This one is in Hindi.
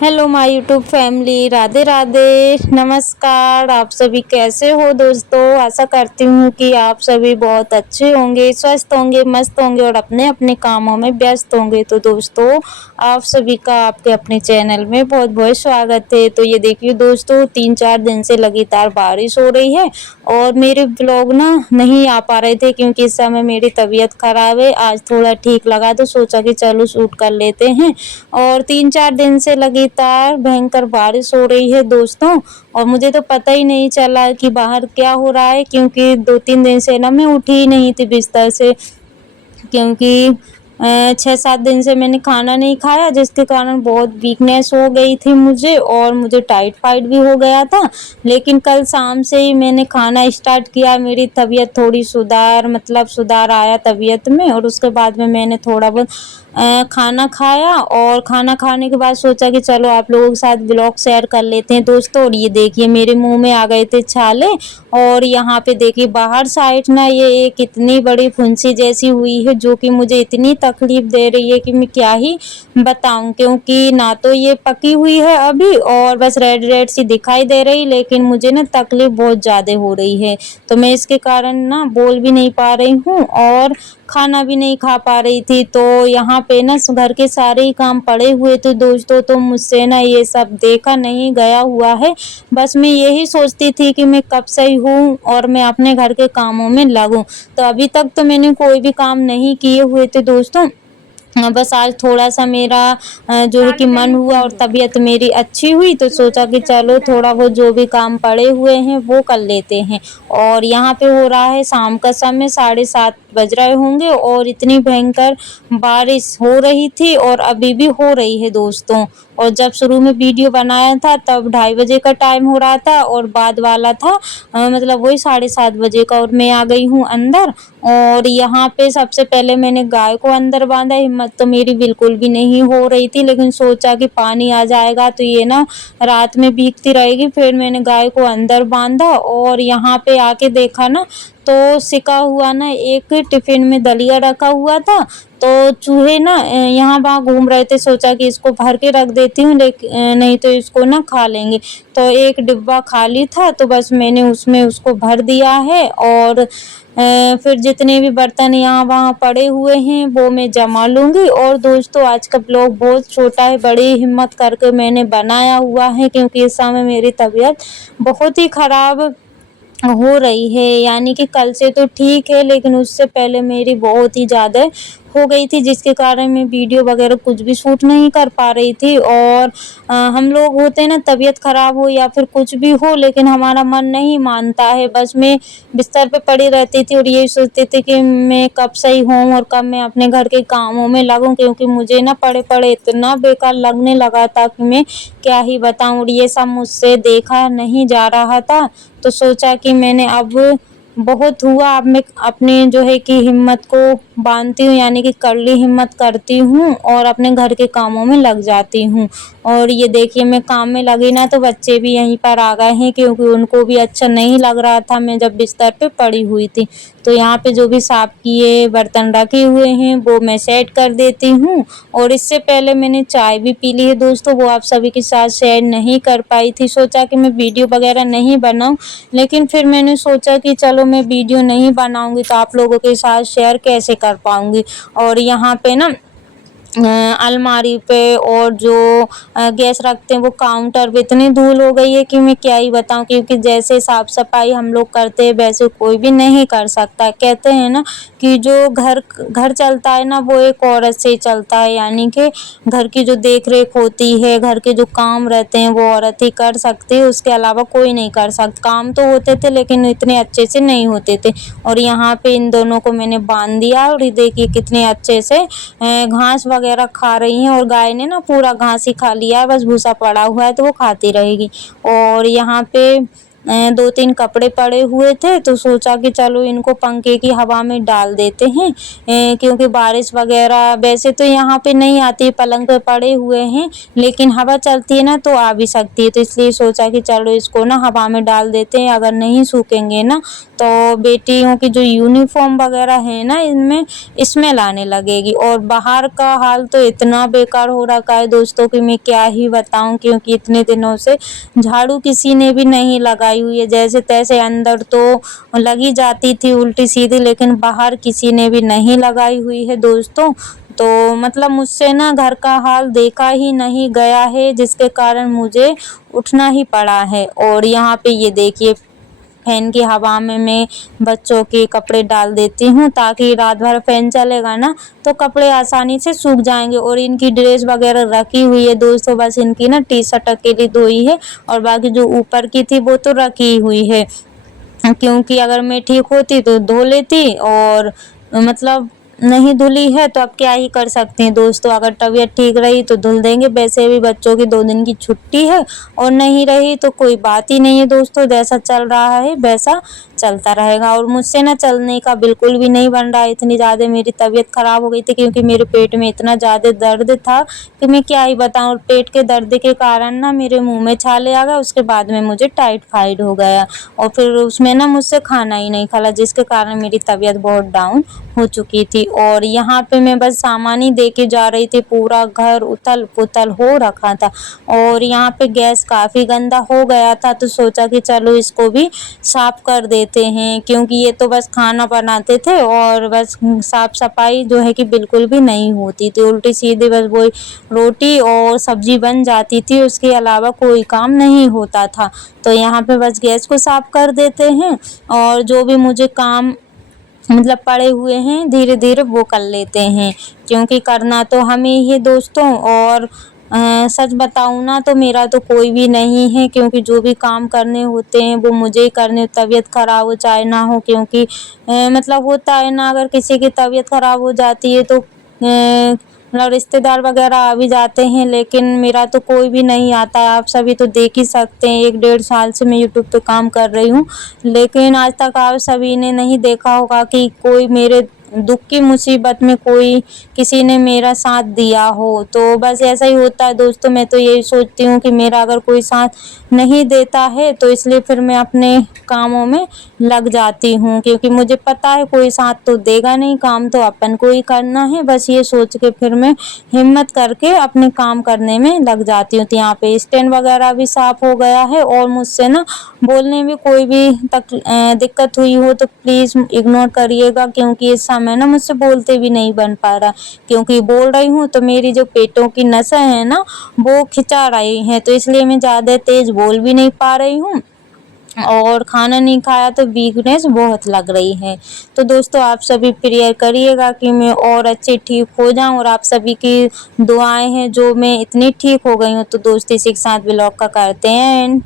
Hello my YouTube family, Radhe Radhe, नमस्कार। आप सभी कैसे हो दोस्तों? आशा करती हूँ कि आप सभी बहुत अच्छे होंगे, स्वस्थ होंगे, मस्त होंगे और अपने अपने कामों में व्यस्त होंगे। तो दोस्तों, आप सभी का आपके अपने चैनल में बहुत बहुत स्वागत है। तो ये देखिए दोस्तों, 3-4 दिन से लगातार बारिश हो रही है और मेरे ब्लॉग ना नहीं आ पा रहे थे क्योंकि इस समय मेरी तबीयत खराब है। आज थोड़ा ठीक लगा तो सोचा कि चलो शूट कर लेते हैं। और 3-4 दिन से लगातार भयंकर बारिश हो रही है दोस्तों, और मुझे तो पता ही नहीं चला कि बाहर क्या हो रहा है, क्योंकि 2-3 दिन से ना मैं उठी ही नहीं थी बिस्तर से, क्योंकि 6-7 दिन से मैंने खाना नहीं खाया, जिसके कारण बहुत वीकनेस हो गई थी मुझे और मुझे टाइफाइड भी हो गया था। लेकिन कल शाम से ही मैंने खाना स्टार्ट किया, मेरी तबीयत थोड़ी सुधार आया तबीयत में, और उसके बाद में मैंने थोड़ा बहुत खाना खाया और खाना खाने के बाद सोचा कि चलो आप लोगों के साथ ब्लॉग शेयर कर लेते हैं दोस्तों। और ये देखिए मेरे मुँह में आ गए थे छाले, और यहाँ पे देखिए बाहर साइड ना ये एक इतनी बड़ी फुंसी जैसी हुई है, जो कि मुझे इतनी तकलीफ दे रही है कि मैं क्या ही बताऊं, क्योंकि ना तो ये पकी हुई है अभी और बस रेड रेड सी दिखाई दे रही, लेकिन मुझे ना तकलीफ बहुत ज़्यादा हो रही है। तो मैं इसके कारण ना बोल भी नहीं पा रही हूँ और खाना भी नहीं खा पा रही थी। तो यहाँ पे ना घर के सारे ही काम पड़े हुए थे दोस्तों, तो मुझसे ना ये सब देखा नहीं गया हुआ है। बस मैं यही सोचती थी कि मैं कब सही हूँ और मैं अपने घर के कामों में लगूँ। तो अभी तक तो मैंने कोई भी काम नहीं किए हुए थे दोस्तों। बस आज थोड़ा-सा मेरा जो है कि मन हुआ और तबीयत मेरी अच्छी हुई, तो सोचा कि चलो थोड़ा बहुत जो भी काम पड़े हुए हैं वो कर लेते हैं। और यहाँ पे हो रहा है शाम का समय, 7:30 बज रहे होंगे और इतनी भयंकर बारिश हो रही थी और अभी भी हो रही है दोस्तों। और जब शुरू में वीडियो बनाया था तब 2:30 बजे का टाइम हो रहा था और बाद वाला था मतलब वही 7:30 बजे का, और मैं आ गई हूँ अंदर। और यहाँ पे सबसे पहले मैंने गाय को अंदर बांधा। हिम्मत तो मेरी बिल्कुल भी नहीं हो रही थी, लेकिन सोचा कि पानी आ जाएगा तो ये ना रात में भीगती रहेगी। फिर मैंने गाय को अंदर बांधा और यहाँ पे आके देखा ना, तो सिका हुआ ना एक टिफिन में दलिया रखा हुआ था। तो चूहे ना यहाँ वहाँ घूम रहे थे, सोचा कि इसको भर के रख देती हूँ, लेकिन नहीं तो इसको ना खा लेंगे। तो एक डिब्बा खाली था तो बस मैंने उसमें उसको भर दिया है, और फिर जितने भी बर्तन यहाँ वहाँ पड़े हुए हैं वो मैं जमा लूँगी। और दोस्तों, आज का ब्लॉग बहुत छोटा है, बड़ी हिम्मत करके मैंने बनाया हुआ है, क्योंकि इस समय मेरी तबीयत बहुत ही ख़राब हो रही है। यानी कि कल से तो ठीक है, लेकिन उससे पहले मेरी बहुत ही ज़्यादा हो गई थी, जिसके कारण मैं वीडियो वगैरह कुछ भी शूट नहीं कर पा रही थी। और हम लोग होते हैं ना, तबीयत ख़राब हो या फिर कुछ भी हो, लेकिन हमारा मन नहीं मानता है। बस मैं बिस्तर पे पड़ी रहती थी और यही सोचती थी कि मैं कब सही हूँ और कब मैं अपने घर के कामों में लगूँ, क्योंकि मुझे ना पड़े-पड़े इतना बेकार लगने लगा था कि मैं क्या ही बताऊँ। और ये सब मुझसे देखा नहीं जा रहा था, तो सोचा कि मैंने अब बहुत हुआ, अब मैं अपनी जो है कि हिम्मत को बाँधती हूँ, यानी कि कड़ली हिम्मत करती हूँ और अपने घर के कामों में लग जाती हूँ। और ये देखिए मैं काम में लगी ना, तो बच्चे भी यहीं पर आ गए हैं, क्योंकि उनको भी अच्छा नहीं लग रहा था मैं जब बिस्तर पे पड़ी हुई थी। तो यहाँ पे जो भी साफ़ किए बर्तन रखे हुए हैं वो मैं सेट कर देती हूँ। और इससे पहले मैंने चाय भी पी ली है दोस्तों, वो आप सभी के साथ शेयर नहीं कर पाई थी। सोचा कि मैं वीडियो वगैरह नहीं बनाऊँ, लेकिन फिर मैंने सोचा कि चलो मैं वीडियो नहीं बनाऊँगी तो आप लोगों के साथ शेयर कैसे कर पाऊँगी। और यहाँ पे ना अलमारी पे और जो गैस रखते हैं वो काउंटर पे इतनी धूल हो गई है कि मैं क्या ही बताऊँ, क्योंकि जैसे साफ सफाई हम लोग करते हैं वैसे कोई भी नहीं कर सकता। कहते हैं ना कि जो घर घर चलता है ना वो एक औरत से ही चलता है, यानी कि घर की जो देख रेख होती है, घर के जो काम रहते हैं वो औरत ही कर सकती है, उसके अलावा कोई नहीं कर सकता। काम तो होते थे लेकिन इतने अच्छे से नहीं होते थे। और यहाँ पे इन दोनों को मैंने बांध दिया और ये देखिए कितने अच्छे से घास वगैरह खा रही हैं, और गाय ने ना पूरा घास ही खा लिया है, बस भूसा पड़ा हुआ है तो वो खाती रहेगी। और यहाँ पे 2-3 कपड़े पड़े हुए थे तो सोचा कि चलो इनको पंखे की हवा में डाल देते हैं, क्योंकि बारिश वगैरह वैसे तो यहाँ पे नहीं आती, पलंग पे पड़े हुए हैं, लेकिन हवा चलती है ना तो आ भी सकती है, तो इसलिए सोचा कि चलो इसको ना हवा में डाल देते हैं, अगर नहीं सूखेंगे ना तो बेटियों की जो यूनिफॉर्म वगैरह है ना इनमें स्मेल आने लगेगी। और बाहर का हाल तो इतना बेकार हो रखा है दोस्तों कि मैं क्या ही बताऊं, क्योंकि इतने दिनों से झाड़ू किसी ने भी नहीं लगाई हुई है। जैसे तैसे अंदर तो लगी जाती थी उल्टी सीधी, लेकिन बाहर किसी ने भी नहीं लगाई हुई है दोस्तों। तो मतलब मुझसे ना घर का हाल देखा ही नहीं गया है, जिसके कारण मुझे उठना ही पड़ा है। और यहाँ पे ये देखिए फैन की हवा में मैं बच्चों के कपड़े डाल देती हूँ, ताकि रात भर फैन चलेगा ना तो कपड़े आसानी से सूख जाएंगे। और इनकी ड्रेस वगैरह रखी हुई है दोस्तों, बस इनकी ना टी शर्ट अकेली धोई है, और बाकी जो ऊपर की थी वो तो रखी हुई है, क्योंकि अगर मैं ठीक होती तो धो लेती, और मतलब नहीं धुली है तो अब क्या ही कर सकते हैं दोस्तों। अगर तबीयत ठीक रही तो धुल देंगे, वैसे भी बच्चों की 2 दिन की छुट्टी है, और नहीं रही तो कोई बात ही नहीं है दोस्तों, जैसा चल रहा है वैसा चलता रहेगा। और मुझसे ना चलने का बिल्कुल भी नहीं बन रहा है, इतनी ज़्यादा मेरी तबीयत ख़राब हो गई थी, क्योंकि मेरे पेट में इतना ज़्यादा दर्द था कि मैं क्या ही बताऊँ। पेट के दर्द के कारण ना मेरे मुँह में छाले आ गए, उसके बाद में मुझे टाइफाइड हो गया, और फिर उसमें ना मुझसे खाना ही नहीं खाला, जिसके कारण मेरी तबीयत बहुत डाउन हो चुकी थी। और यहाँ पे मैं बस सामान ही दे के जा रही थी, पूरा घर उथल-पुथल हो रखा था, और यहाँ पे गैस काफ़ी गंदा हो गया था, तो सोचा कि चलो इसको भी साफ कर देते हैं, क्योंकि ये तो बस खाना बनाते थे और बस साफ सफाई जो है कि बिल्कुल भी नहीं होती थी, उल्टी सीधी बस वही रोटी और सब्जी बन जाती थी, उसके अलावा कोई काम नहीं होता था। तो यहाँ पे बस गैस को साफ कर देते हैं, और जो भी मुझे काम मतलब पड़े हुए हैं धीरे धीरे वो कर लेते हैं, क्योंकि करना तो हमें ही है दोस्तों। और सच बताऊँ ना तो मेरा तो कोई भी नहीं है, क्योंकि जो भी काम करने होते हैं वो मुझे ही करने, तबीयत ख़राब हो चाहे ना हो, क्योंकि मतलब होता है ना, अगर किसी की तबीयत ख़राब हो जाती है तो मतलब रिश्तेदार वगैरह आ भी जाते हैं, लेकिन मेरा तो कोई भी नहीं आता है। आप सभी तो देख ही सकते हैं, 1-1.5 साल से मैं यूट्यूब पे काम कर रही हूँ, लेकिन आज तक आप सभी ने नहीं देखा होगा कि कोई मेरे दुःख की मुसीबत में कोई किसी ने मेरा साथ दिया हो। तो बस ऐसा ही होता है दोस्तों, मैं तो यही सोचती हूँ कि मेरा अगर कोई साथ नहीं देता है तो इसलिए फिर मैं अपने कामों में लग जाती हूँ, क्योंकि मुझे पता है कोई साथ तो देगा नहीं, काम तो अपन को ही करना है। बस ये सोच के फिर मैं हिम्मत करके अपने काम करने में लग जाती हूँ। तो यहाँ पे स्टैंड वगैरह भी साफ़ हो गया है, और मुझसे ना बोलने में कोई भी दिक्कत हुई हो तो प्लीज़ इग्नोर करिएगा, क्योंकि इस समय ना मुझसे बोलते भी नहीं बन पा रहा, क्योंकि बोल रही हूँ तो मेरी जो पेटों की नसें हैं ना वो खिंचा रही हैं, तो इसलिए मैं ज़्यादा तेज़ बोल भी नहीं पा रही हूँ, और खाना नहीं खाया तो वीकनेस बहुत लग रही है। तो दोस्तों आप सभी प्रेयर करिएगा कि मैं और अच्छे ठीक हो जाऊँ, और आप सभी की दुआएं हैं जो मैं इतनी ठीक हो गई हूँ। तो दोस्तों इसी के साथ ब्लॉग का करते हैं एंड।